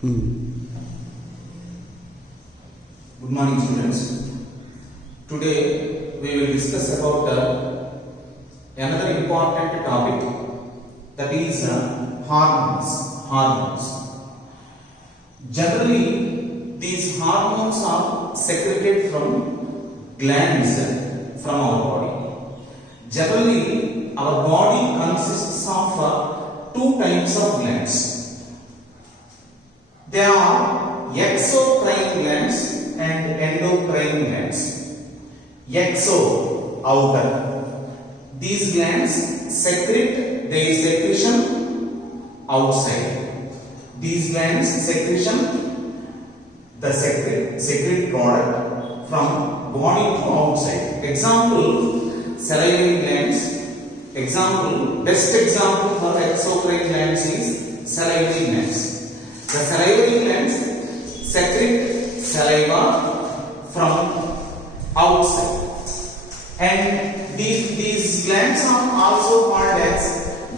Good morning, students. Today we will discuss about another important topic, that is hormones. Generally, these hormones are secreted from glands from our body. Generally, our body consists of two types of glands. They are exocrine glands and endocrine glands. Exo, outer. These glands secrete their secretion outside. These glands secrete product from body to outside. Example, salivary glands. Best example for exocrine glands is salivary glands. The salivary glands secrete saliva from outside, and these glands are also called as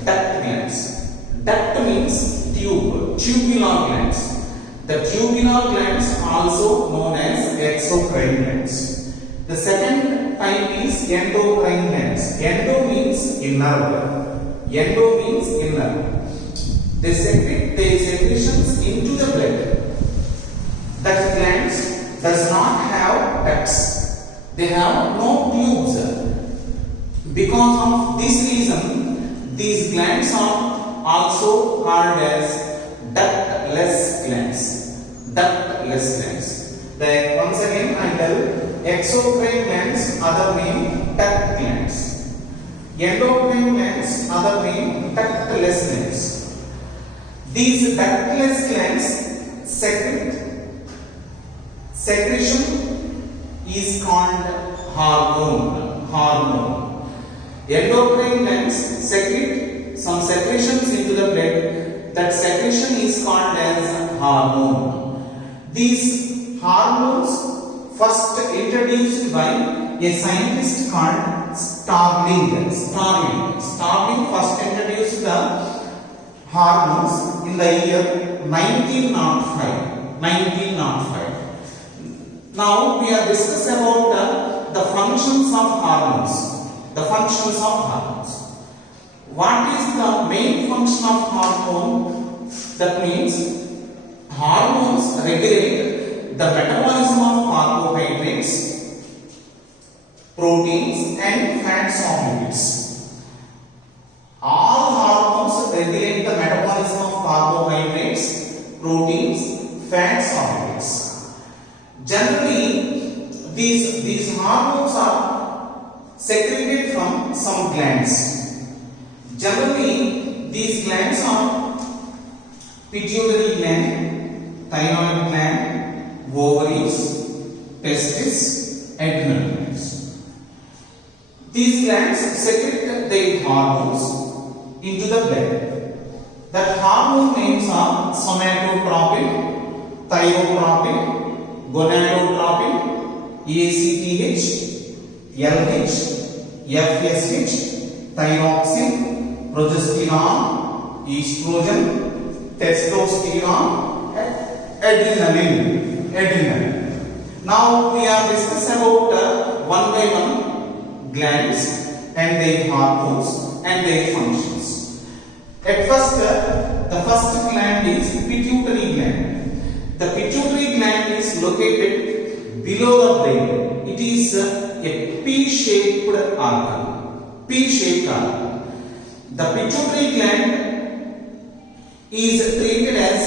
duct glands. Duct means tube, tubular glands. The tubular glands are also known as exocrine glands. The second type is endocrine glands. Endo means inner. They secrete their secretions into the blood. That glands does not have ducts. They have no tubes. Because of this reason, these glands are also called as ductless glands. Once again I tell, exocrine glands, other name duct glands. Endocrine glands, other name ductless glands. These ductless glands secretion is called hormone. Endocrine glands secrete some secretions into the blood. That secretion is called as hormone. These hormones first introduced by a scientist called Starling. Starling first introduced the hormones in the year 1905. Now we are discussing about the functions of hormones. What is the main function of hormone? That means hormones regulate the metabolism of carbohydrates, proteins and fats or lipids. All hormones regulate the metabolism of carbohydrates, proteins, fats or lipids. Generally, these hormones are secreted from some glands. Generally, these glands are pituitary gland, thyroid gland, ovaries, testes, adrenal glands. These glands secrete their hormones into the blood. That hormone names are somatotropin, thyrotropin, gonadotropin, ACTH, LH, FSH, thyroxine, progesterone, estrogen, testosterone, adrenaline. Now we are discussing about one by one glands and their hormones and their functions. At first, the first gland is pituitary gland. The pituitary gland is located below the brain. It is a P-shaped organ. The pituitary gland is treated as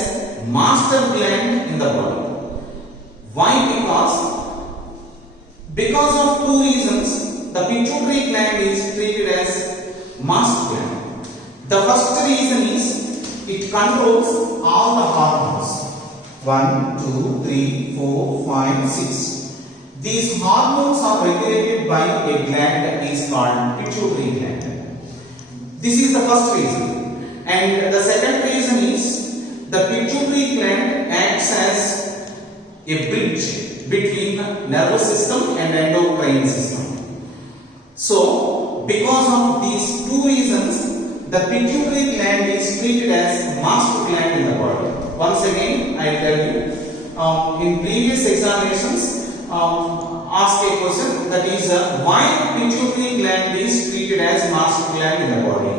master gland in the body. Why? Because of two reasons, the pituitary gland is treated as master gland. The first reason is it controls all the hormones. 1, 2, 3, 4, 5, 6. These hormones are regulated by a gland that is called pituitary gland. This is the first reason. And the second reason is the pituitary gland acts as a bridge between nervous system and endocrine system. So, because of these two reasons, the pituitary gland is treated as master gland in the body. Once again, I tell you, in previous examinations, ask a question, that is why pituitary gland is treated as master gland in the body.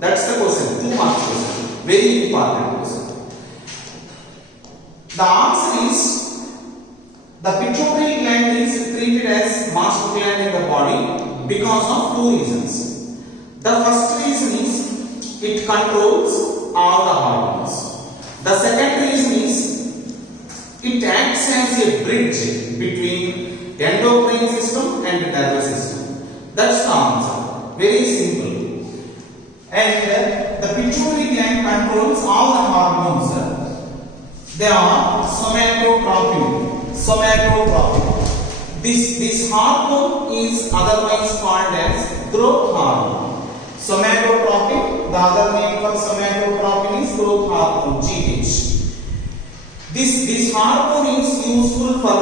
That's the question. 2 marks question. Very important question. The answer is the pituitary gland is treated as master gland in the body because of 2 reasons. The first reason is it controls all the hormones. The second reason is it acts as a bridge between endocrine system and nervous system. That's the answer. Very simple. And the pituitary gland controls all the hormones. They are somatotropin. This hormone is otherwise called as growth hormone. Somatotropin, the other name for somatotropin is growth hormone, GH. This hormone is useful for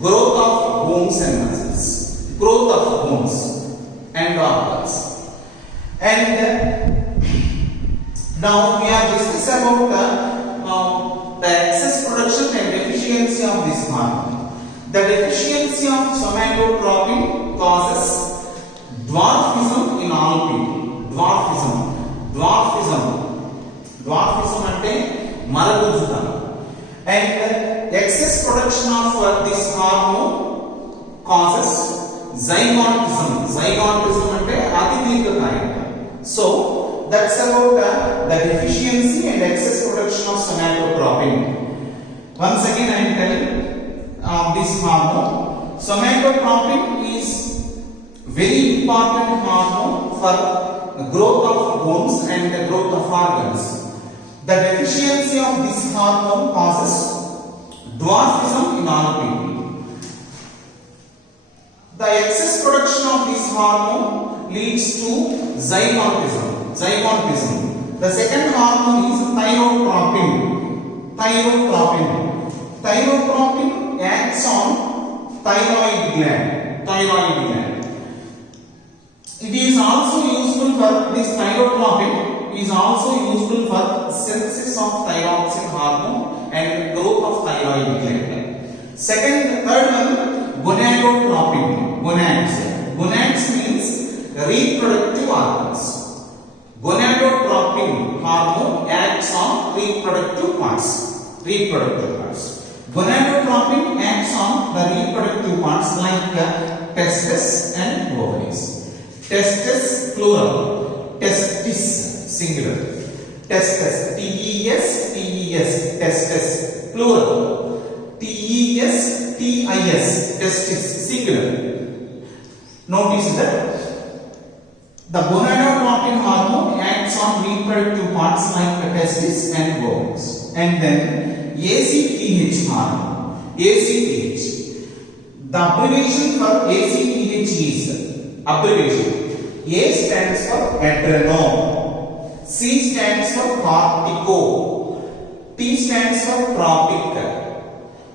growth of bones and muscles, growth of bones and organs. And now we are discussing about the excess production and deficiency of this hormone. The deficiency of somatotropin causes dwarfism in all people. Dwarfism ante maragujutam. And excess production of this hormone causes zygotism. Zygotism ante atidikakayam. So that's about the deficiency and excess production of somatotropin. Once again I am telling this hormone. Somatotropin is very important hormone for the growth of bones and the growth of organs. The deficiency of this hormone causes dwarfism in all people. The excess production of this hormone leads to zygotism. The second hormone is thyrotropin. Thyrotropin acts on thyroid gland. It is also useful for this thyrotropin is also useful for synthesis of thyroxine hormone and growth of thyroid gland. Third one, gonadotropin. Gonads means reproductive organs. Gonadotropin hormone acts on reproductive parts. Gonadotropin acts on the reproductive parts like testes and ovaries. Testes plural, testis singular. Testes, T-E-S, testes plural. T-E-S-T-I-S, testis singular. Notice that the gonadotropin hormone acts on reproductive parts like the testis and ovaries. And then ACTH hormone. ACTH. The abbreviation for ACTH is abbreviation. A stands for adreno, C stands for cortico, T stands for tropic,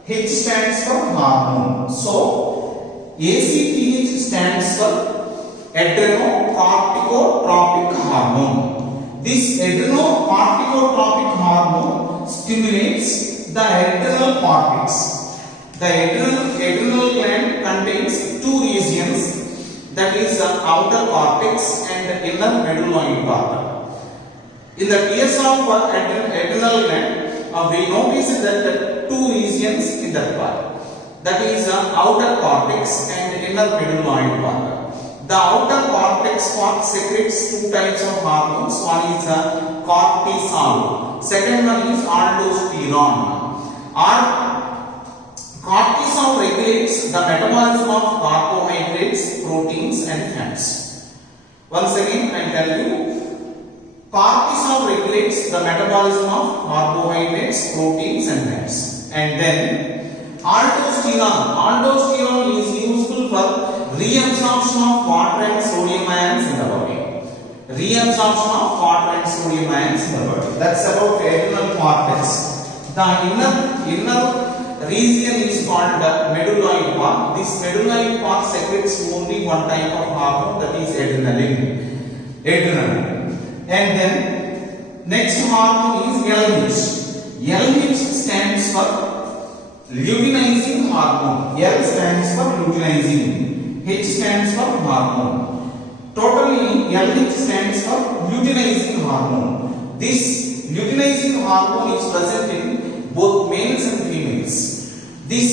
H stands for hormone. So ACTH stands for adreno cortico tropic hormone. This adreno cortico tropic hormone stimulates the adrenal cortex. The adrenal gland contains 2 regions, that is the outer cortex and the inner medullary part. In the case of adrenal gland, we notice that the 2 regions in that part, that is the outer cortex and inner medullary part. The outer cortex part secretes 2 types of hormones. One is cortisol, second one is aldosterone. Cortisol regulates the metabolism of carbohydrates, proteins and fats. Once again I tell you, cortisol regulates the metabolism of carbohydrates, proteins and fats. And then aldosterone is useful for reabsorption of water and sodium ions in the body. That's about the adrenal cortex. The inner region is called the medullary part. This medullary part secretes only one type of hormone, that is adrenaline. And then next hormone is LH. LH stands for luteinizing hormone. L stands for luteinizing. H stands for hormone. Totally, LH stands for luteinizing hormone. This luteinizing hormone is present in both males and females. This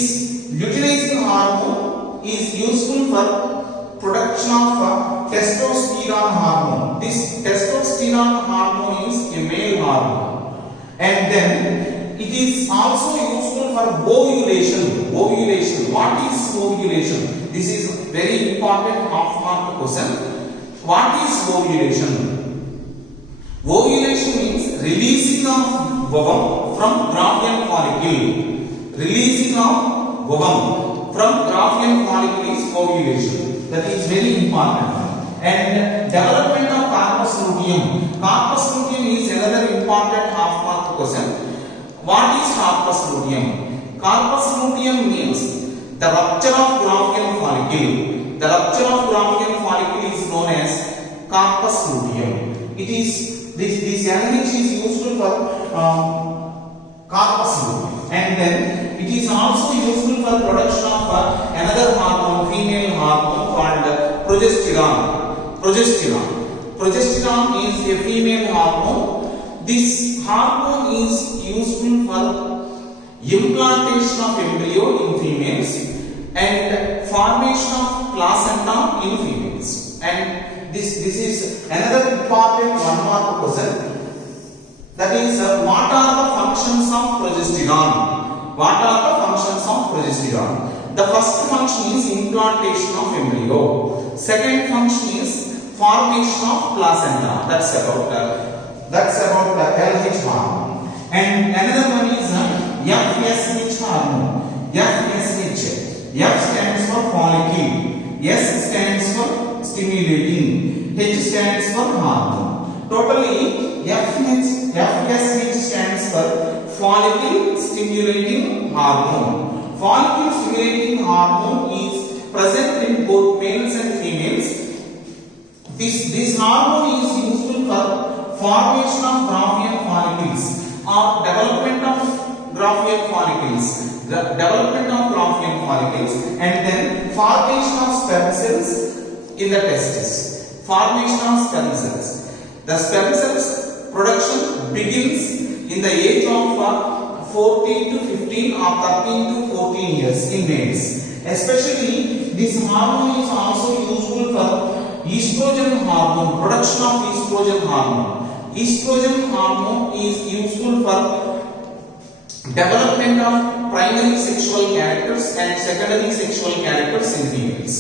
luteinizing hormone is useful for production of testosterone hormone. This testosterone hormone is a male hormone, and then it is also useful for ovulation. Ovulation. What is ovulation? This is very important half-mark question. What is ovulation? Ovulation means releasing of ovum from Graafian follicle. Releasing of ovum from Graafian follicle is ovulation. That is very important. And development of corpus luteum. Corpus luteum is another important half-mark question. What is corpus luteum? Corpus luteum means the rupture of Graafian follicle. The rupture of Graafian follicle is known as corpus luteum. It is this LH is useful for corpus luteum, and then it is also useful for production of another hormone, female hormone called progesterone. Progesterone is a female hormone. This hormone is useful for implantation of embryo in females and formation of placenta in females. And this is another important one-mark question. That is, what are the functions of progesterone? What are the functions of progesterone? The first function is implantation of embryo. Second function is formation of placenta. That's about the LH hormone. And another one is FSH hormone. FSH. F stands for follicle. S stands for stimulating. H stands for hormone. Totally, FSH stands for follicle stimulating hormone. Follicle stimulating hormone is present in both males and females. This hormone is useful for formation of Graafian follicles or development of Graafian follicles. The development of Graafian follicles, and then formation of sperm cells in the testis. Formation of sperm cells. The sperm cells production begins in the age of 14 to 15 or 13 to 14 years in males. Especially, this hormone is also useful for estrogen hormone, production of estrogen hormone. Estrogen hormone is useful for development of primary sexual characters and secondary sexual characters in females.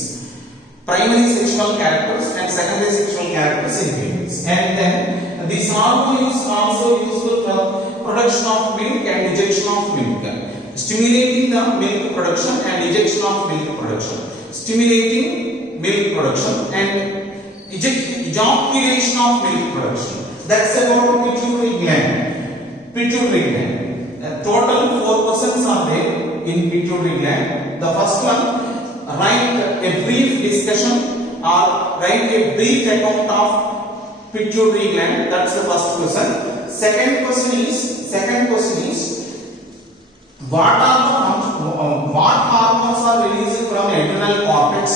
Primary sexual characters and secondary sexual characters in females. And then this hormone is also useful for production of milk and ejection of milk. Stimulating the milk production and ejection of milk production. Stimulating milk production and ejaculation of milk production. That's about pituitary gland. Pituitary gland. Total 4 questions are there in pituitary gland. The first one, write a brief discussion or write a brief account of pituitary gland. That's the first question. Second question is what hormones are released from adrenal cortex.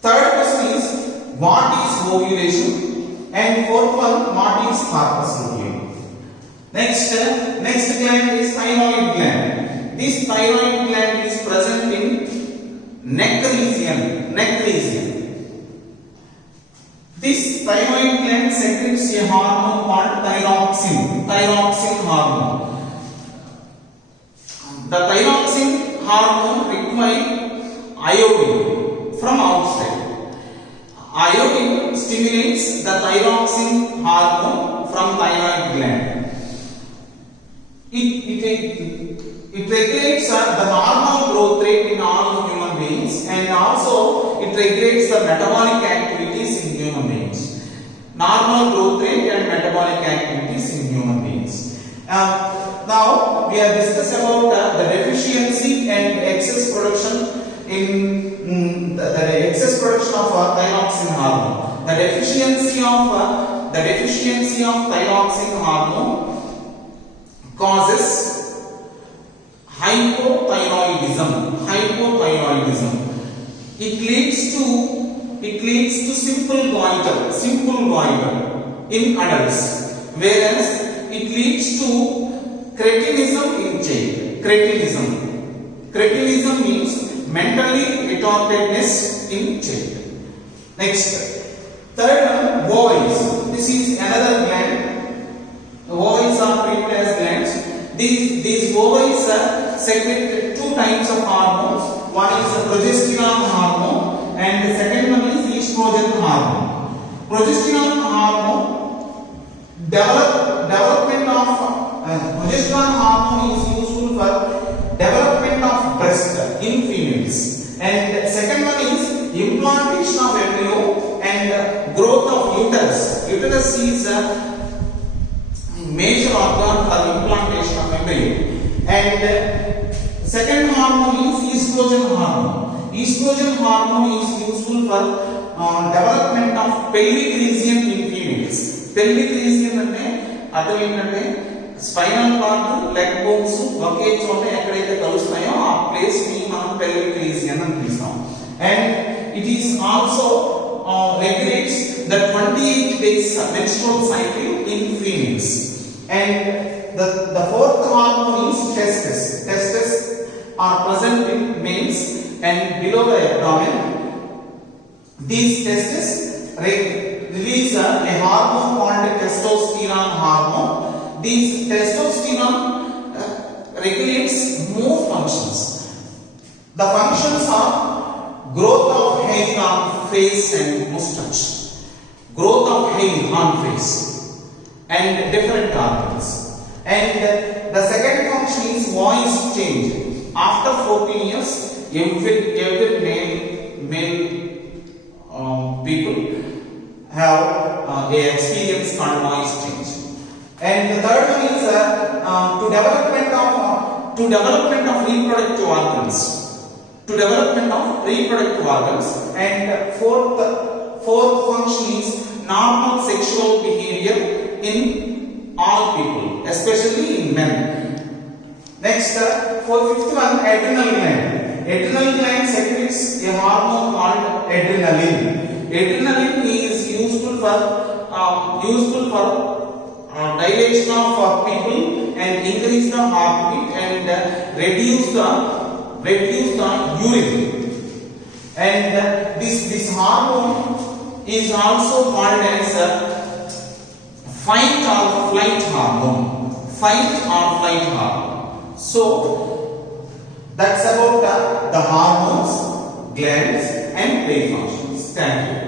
Third question is what is ovulation, and fourth one, what is corpus luteum. Next gland is thyroid gland. This thyroid gland is present in neck region. This thyroid gland secretes a hormone called thyroxine hormone. The thyroxine hormone requires iodine from outside. Iodine stimulates the thyroxine hormone from thyroid gland. It regulates the normal growth rate in all human beings, and also it regulates the metabolic activities in human beings. Normal growth rate and metabolic activities in human beings. Now we have discussed about the deficiency and excess production in the excess production of thyroxine hormone. The deficiency of thyroxine hormone causes leads to simple goiter in adults, whereas it leads to cretinism in child. Cretinism means mentally retardedness in child. Next, third one, ovaries. This is another gland. The ovaries are treated as glands. These ovaries secrete two types of hormones. One is the progesterone hormone, and the second one is estrogen hormone. Progesterone hormone development of progesterone hormone is useful for development of breast in females, and second one is implantation of embryo and growth of uterus. Uterus is a major organ for implantation of embryo, and second hormone is estrogen hormone. Estrogen hormone is useful for development of pelvic region in females. Pelvic region అంటే అర్థం ఏంటంటే spinal cord, leg bones ఒకే చోట ఎక్కడైతే కలుస్తాయో ఆ place ని మనం pelvic region అని పిలుస్తాం. And it is also regulates the 28 days menstrual cycle in females. And the fourth hormone is testes. Testes are present in males and below the abdomen. These testes release a hormone called testosterone hormone. These testosterone regulates more functions. The functions are growth of hair on face and mustache, growth of hair on face, and different organs. And the second function is voice change. After 14 years, every male people have a experience called voice change. And the third one is to development of reproductive organs. And fourth function is normal sexual behavior in all people, especially in men. Next, for fifth one, adrenal gland. Adrenal gland secretes a hormone called adrenaline. Adrenaline is useful for dilation of people and increase the heartbeat and reduce the urine. And this hormone is also called as fight or flight hormone. So that's about the hormones, glands, and brain functions. Thank you.